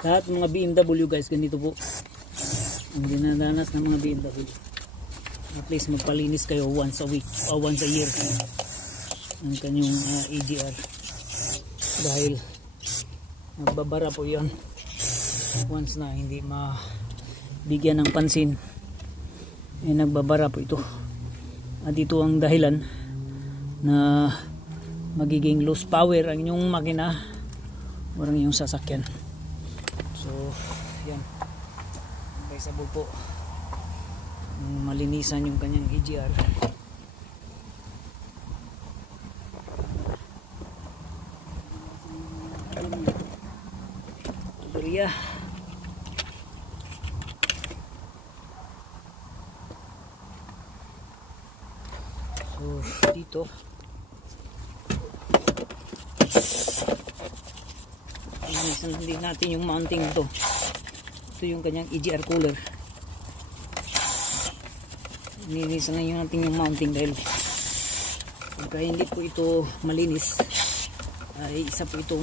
Lahat ng mga BMW guys, ganito po ang dinadanas ng mga BMW. At least magpalinis kayo once a week o once a year ng kanyang EGR, dahil nagbabara po yan once na hindi mabigyan ng pansin, nagbabara po ito. At ito ang dahilan na magiging loose power ang inyong makina o ang inyong sasakyan. So yan, advisable po malinisan yung kanyang EGR. Tuberia. So dito linisan din natin yung mounting ito. Ito yung kanyang EGR cooler. Linisan na natin yung mounting, dahil pagka hindi po ito malinis ay isa po itong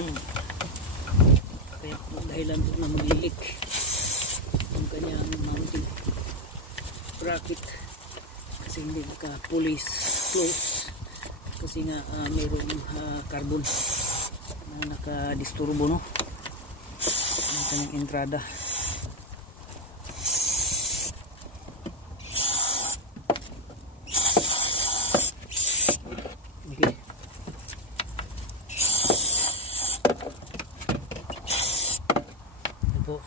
kaya po dahilan po na maglilik yung kanyang mounting bracket, kasi hindi naka-police close, kasi nga mayroong carbon na nakadisturbo, no, ang kanyang entrada. Po.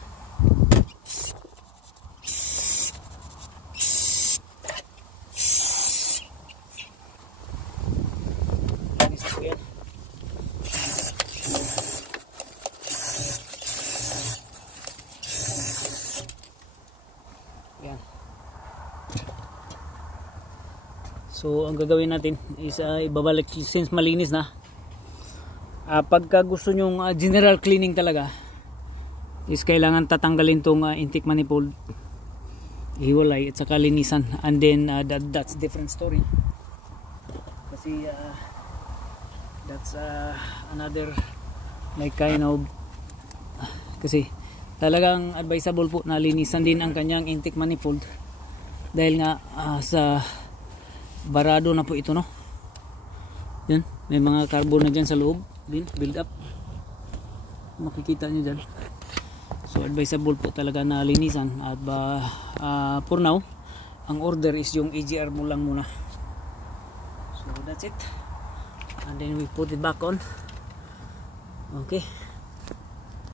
Yan. So ang gagawin natin is ibabalik, since malinis na. Pagka gusto nyong general cleaning talaga, is kailangan tatanggalin tong intake manifold, hiwalay at saka linisan, and then that's different story, kasi that's another like kind of, kasi talagang advisable po na linisan din ang kanyang intake manifold, dahil nga sa barado na po ito, no, yan, may mga carbon na dyan sa loob din, build up, makikita nyo dyan. So advisable po talaga na linisan, at for now ang order is yung EGR mo lang muna. So that's it, and then we put it back on. Okay.